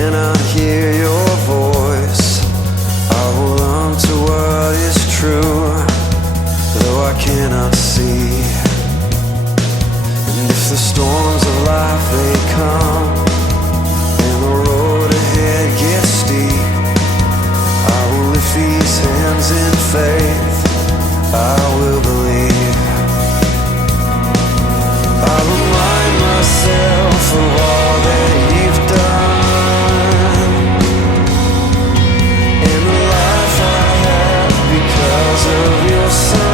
cannot hear your voice, I will run to what is true, though I cannot see. And if the storms of life they come, and the road ahead gets steep, I will lift these hands in faith, I will believe. I remind myself of all that you've done, and the life I have because of your Son.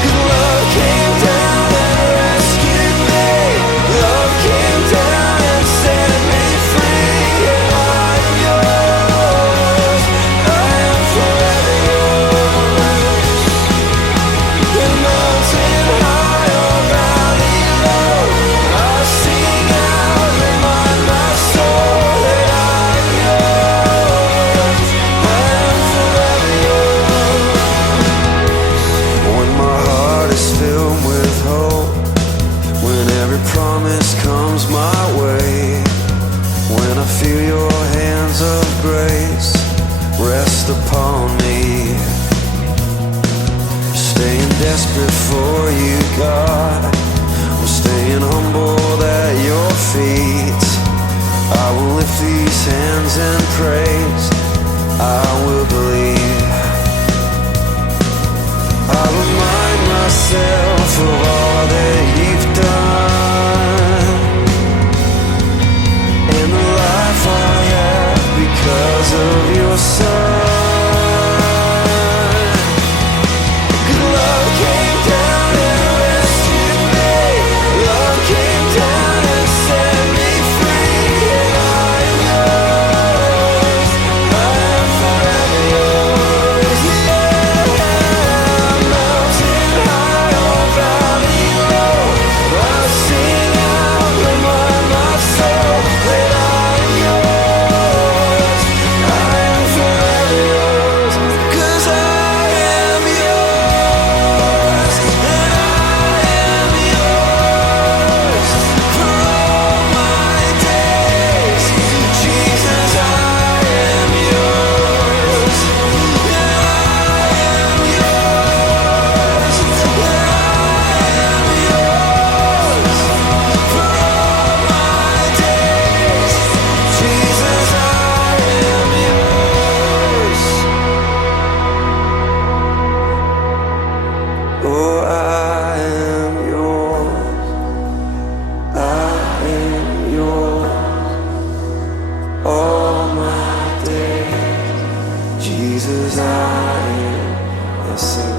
'Cause love came down and rescued me, love came down and set me free, and I am yours, I am forever yours. The mountain high or valley low, I sing out, remind my soul that I am yours, I am forever yours. When my heart is filled with hope, when every promise comes my way, when I feel your hands of grace rest upon me, staying desperate for you, God, I'm staying humbled at your feet. I will lift these hands and praise, I will believe. I remind myself of all that you've done, and the life I have because of your Son. 'Cause love came down and rescued me, love came down and set me free, and I am yours, I am forever yours. Yeah, mountain high or valley low, I sing out, remind my soul that I am yours, I am forever yours. 'Cause I am yours, and I am yours for all my days. Jesus, I am yours, and I am yours, and I am yours for all my days. Jesus, I am yours. Oh, I am yours, I am yours, all my days. Jesus, I am, yes sir.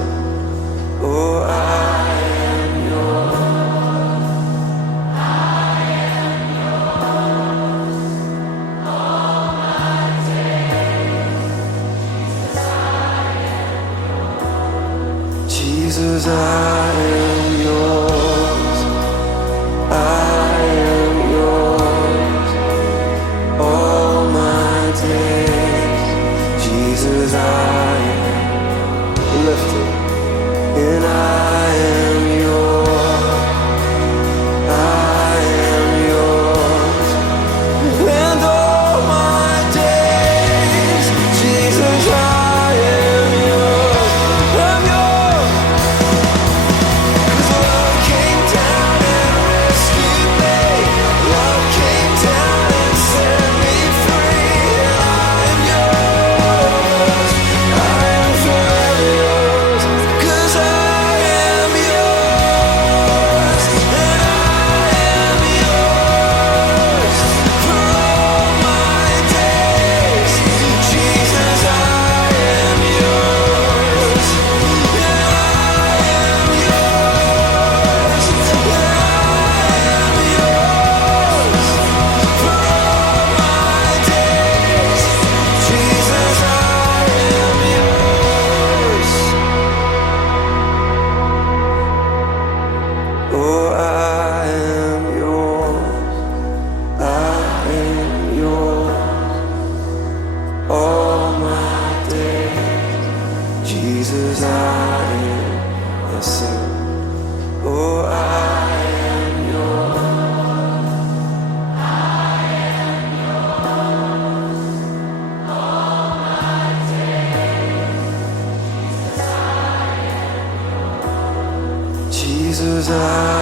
Oh, I am yours, Jesus, I am yours, I am yours, all my days. Jesus, I am lifted, and I am yours, I am yours, and all my days. Jesus, I am yours, I'm yours. 'cause I